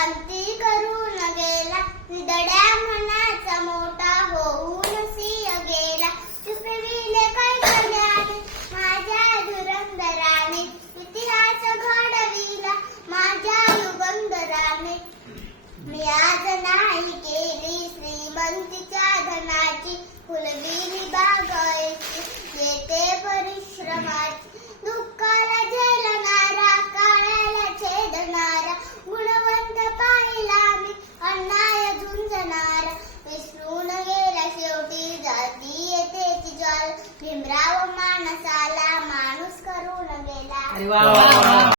क्रांती करून गेला, निधड्या मनाचा मोठा होऊन सिंह गेला. चुकविले कैकल्याने माझ्या धुरंधराने, इतिहास घडविला माझ्या युगंधराने. मी आज नाही केली श्रीमंतीच्या धनाची, फुलविली बागायची येते परिश्रमाची. दुःखाला झेलणारा, काळाला छेदणारा, गुणवंत पाहिला मी अन्याय झुंजणारा. विसरून गेला शेवटी जाती येतेची ज्वाल, भीमराव माणसाला माणूस करून गेला.